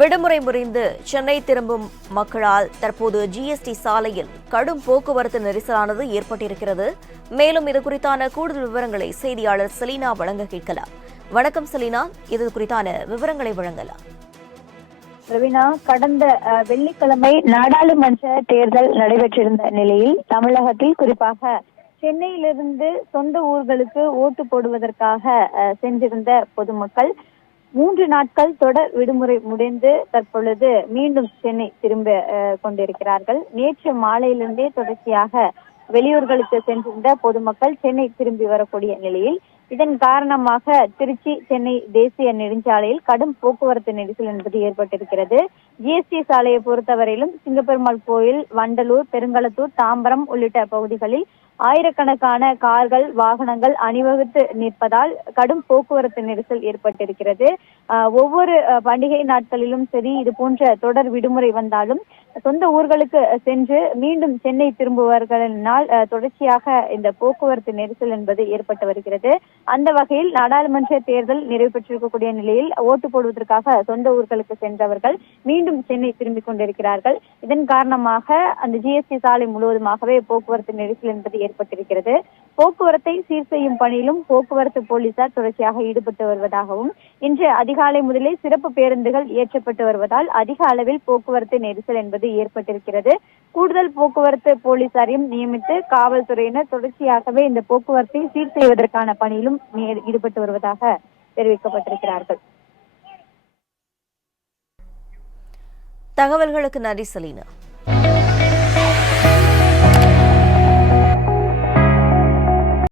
விடுமுறை முறிந்து சென்னை திரும்பும் மக்களால் தற்போது ஜிஎஸ்டி சாலையில் கடும் போக்குவரத்து நெரிசலானது ஏற்பட்டிருக்கிறது. மேலும் இது குறித்தான கூடுதல் விவரங்களை செய்தியாளர் செலீனா வழங்க கேட்கலாம். வணக்கம் செலீனா, இது குறித்தான விவரங்களை வழங்கலாம். ரவீனா, கடந்த வெள்ளிக்கிழமை நாடாளுமன்ற தேர்தல் நடைபெற்றிருந்த நிலையில் தமிழகத்தில் குறிப்பாக சென்னையிலிருந்து சொந்த ஊர்களுக்கு ஓட்டு போடுவதற்காக சென்றிருந்த பொதுமக்கள் 3 நாட்கள் தொடர் விடுமுறை முடிந்து தற்பொழுது மீண்டும் சென்னை திரும்ப கொண்டிருக்கிறார்கள். நேற்று மாலையிலிருந்தே தொடர்ச்சியாக வெளியூர்களுக்கு சென்றிருந்த பொதுமக்கள் சென்னை திரும்பி வரக்கூடிய நிலையில் இதன் காரணமாக திருச்சி சென்னை தேசிய நெடுஞ்சாலையில் கடும் போக்குவரத்து நெரிசல் என்பது ஏற்பட்டிருக்கிறது. ஜிஎஸ்டி சாலையை பொறுத்தவரையிலும் சிங்கப்பெருமாள் கோயில், வண்டலூர், பெருங்களத்தூர், தாம்பரம் உள்ளிட்ட பகுதிகளில் ஆயிரக்கணக்கான கார்கள், வாகனங்கள் அணிவகுத்து நிற்பதால் கடும் போக்குவரத்து நெரிசல் ஏற்பட்டிருக்கிறது. ஒவ்வொரு பண்டிகை நாட்களிலும் சரி, இது போன்ற தொடர் விடுமுறை வந்தாலும் சொந்த ஊர்களுக்கு சென்று மீண்டும் சென்னை திரும்புவர்களினால் தொடர்ச்சியாக இந்த போக்குவரத்து நெரிசல் என்பது ஏற்பட்டு வருகிறது. அந்த வகையில் நாடாளுமன்ற தேர்தல் நிறைவு பெற்றிருக்கக்கூடிய நிலையில் ஓட்டு போடுவதற்காக சொந்த ஊர்களுக்கு சென்றவர்கள் மீண்டும் சென்னை திரும்பிக் கொண்டிருக்கிறார்கள். இதன் காரணமாக அந்த ஜிஎஸ்டி சாலை முழுவதுமாகவே போக்குவரத்து நெரிசல் என்பது ஏற்பட்டிருக்கிறது. போக்குவரத்தை சீர் செய்யும் பணியிலும் போக்குவரத்து போலீசார் தொடர்ச்சியாக ஈடுபட்டு வருவதாகவும், இன்று அதிகாலை முதலே சிறப்பு பேருந்துகள் இயற்றப்பட்டு வருவதால் அதிக அளவில் போக்குவரத்து நெரிசல் என்பது ஏற்பட்டிருக்கிறது. கூடுதல் போக்குவரத்து போலீசாரையும் நியமித்து காவல்துறையினர் தொடர்ச்சியாகவே இந்த போக்குவரத்தை சீர் செய்வதற்கான பணியிலும் ஈடுபட்டு வருவதாக தெரிவிக்கப்பட்டிருக்கிறார்கள். தகவல்களுக்கு நன்றி செலீனா.